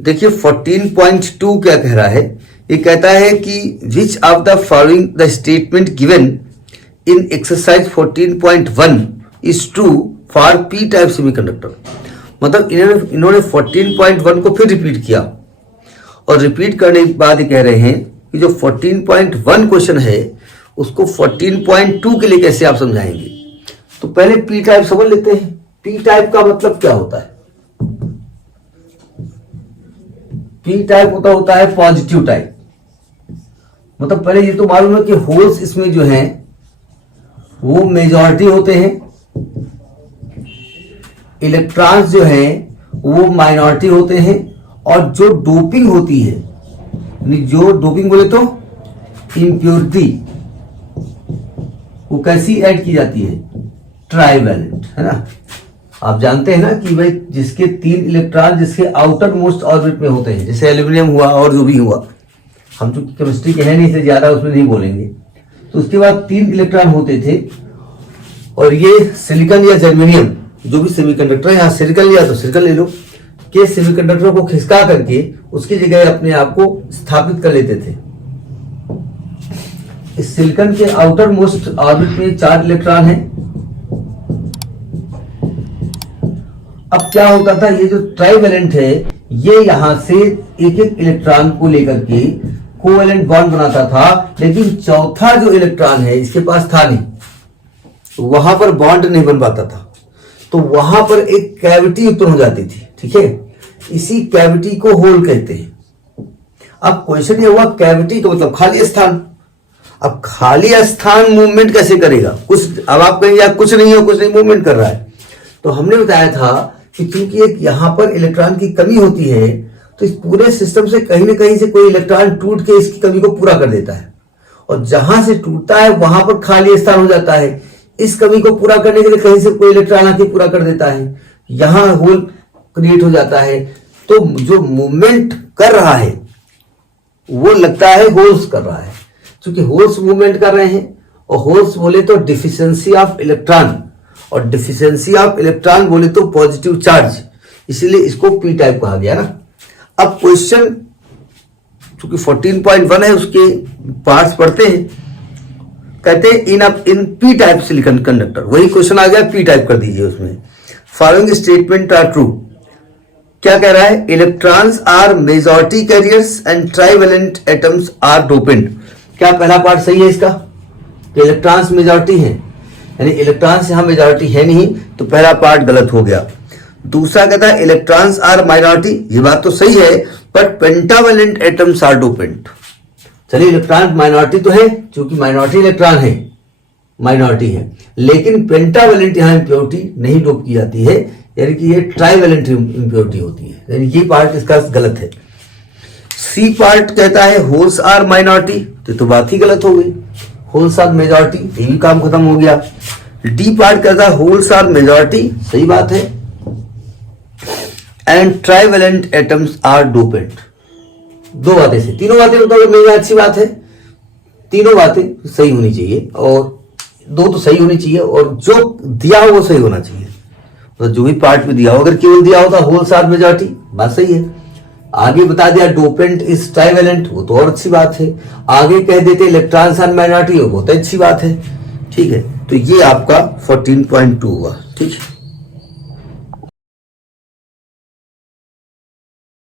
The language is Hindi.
देखिए 14.2 क्या कह रहा है, ये कहता है कि which of the following the statement given in exercise 14.1 is true for P type semiconductor. मतलब इन्होंने 14.1 को फिर रिपीट किया और रिपीट करने के बाद कह रहे हैं कि जो 14.1 क्वेश्चन है उसको 14.2 के लिए कैसे आप समझाएंगे। तो पहले पी टाइप समझ लेते हैं। पी टाइप का मतलब क्या होता है? पी टाइप होता है पॉजिटिव टाइप। मतलब पहले ये तो मालूम है कि होल्स इसमें जो हैं वो मेजॉरिटी होते हैं, इलेक्ट्रॉन्स जो हैं वो माइनॉरिटी होते हैं, और जो डोपिंग होती है, जो डोपिंग बोले तो इम्प्योरिटी, वो कैसी ऐड की जाती है? ट्राइवैलेंट, है ना। आप जानते हैं ना कि भाई जिसके 3 इलेक्ट्रॉन जिसके आउटर मोस्ट ऑर्बिट में होते हैं, जैसे एल्यूमिनियम हुआ और जो भी हुआ, हम चूंकि केमिस्ट्री के हैं नहीं से ज्यादा उसमें नहीं बोलेंगे, तो उसके बाद 3 इलेक्ट्रॉन होते थे। और ये सिलिकॉन या जर्मेनियम जो भी सेमीकंडक्टर है, यहाँ सिलिकॉन लिया तो सिलिकॉन ले लो, के सेमीकंडक्टर को खिसका करके उसकी जगह अपने आप को स्थापित कर लेते थे। इस सिलिकॉन के आउटर मोस्ट ऑर्बिट में 4 इलेक्ट्रॉन हैं। अब क्या होता था, ये जो ट्राइवेलेंट है ये यहां से एक एक इलेक्ट्रॉन को लेकर के कोवेलेंट बॉन्ड बनाता था, लेकिन चौथा जो इलेक्ट्रॉन है इसके पास था नहीं, वहां पर बॉन्ड नहीं बन पाता था, तो वहां पर एक कैविटी उत्पन्न हो जाती थी। ठीक है, इसी कैविटी को होल कहते हैं। अब क्वेश्चन ये हुआ कैविटी का मतलब खाली स्थान। अब खाली स्थान मूवमेंट कैसे करेगा? कुछ, अब आप कहेंगे यार कुछ नहीं हो, कुछ नहीं मूवमेंट कर रहा है। तो हमने बताया था कि चूंकि एक यहां पर इलेक्ट्रॉन की कमी होती है, तो इस पूरे सिस्टम से कहीं ना कहीं से कोई इलेक्ट्रॉन टूट के इसकी कमी को पूरा कर देता है, और जहां से टूटता है वहां पर खाली स्थान हो जाता है। इस कमी को पूरा करने के लिए कहीं से कोई इलेक्ट्रॉन आके पूरा कर देता है, यहां होल क्रिएट हो जाता है। तो जो मूवमेंट कर रहा है वो लगता है होल्स कर रहा है, क्योंकि होल्स मूवमेंट कर रहे हैं, और होल्स बोले तो डिफिशियंसी ऑफ इलेक्ट्रॉन, और डिफिशियंसी ऑफ इलेक्ट्रॉन बोले तो पॉजिटिव चार्ज, इसीलिए इसको पी टाइप कहा गया ना। अब क्वेश्चन चूंकि 14.1 है उसके पार्ट्स पढ़ते हैं। कहते हैं in p type silicon conductor, वही क्वेश्चन आ गया, पी टाइप कर दीजिए उसमें। Following statement are true. क्या कह रहा है? Electrons are majority carriers and trivalent atoms are dopant. क्या पहला पार्ट सही है इसका? कि इलेक्ट्रॉन्स मेजॉरिटी हैं, यानी इलेक्ट्रॉन्स यहां मेजॉरिटी है नहीं, तो पहला पार्ट गलत हो गया। दूसरा कहता है इलेक्ट्रॉन्स आर माइनॉरिटी, ये बात तो सही है, but pentavalent atoms are dopant. चलिए इलेक्ट्रॉन माइनॉरिटी तो है, क्योंकि माइनॉरिटी इलेक्ट्रॉन है, माइनॉरिटी है, लेकिन पेंटावेलेंट यहां इंप्योरिटी नहीं डोप की जाती है, यानी कि ये ट्राइवेलेंट इंप्योरिटी होती है, यानी ये पार्ट इसका गलत है। सी पार्ट कहता है होल्स आर माइनॉरिटी, तो बात ही गलत हो गई, होल्स आर मेजॉरिटी, ये भी काम खत्म हो गया। डी पार्ट कहता है होल्स आर मेजॉरिटी, सही बात है, and trivalent atoms are dopant. दो बातें से, तीनों बातें मतलब मेरी अच्छी बात है, तीनों बातें सही होनी चाहिए, और दो तो सही होनी चाहिए, और जो दिया हो वो सही होना चाहिए। तो जो भी पार्ट में दिया हो, अगर केवल दिया होता होल्स आर मेजॉरिटी, बात सही है। आगे बता दिया डोपेंट इज ट्राइवेलेंट, वो तो और अच्छी बात है। आगे कह देते इलेक्ट्रॉन्स आर माइनॉरिटी, वो बहुत अच्छी बात है। ठीक है, तो ये आपका 14.2 हुआ। ठीक है।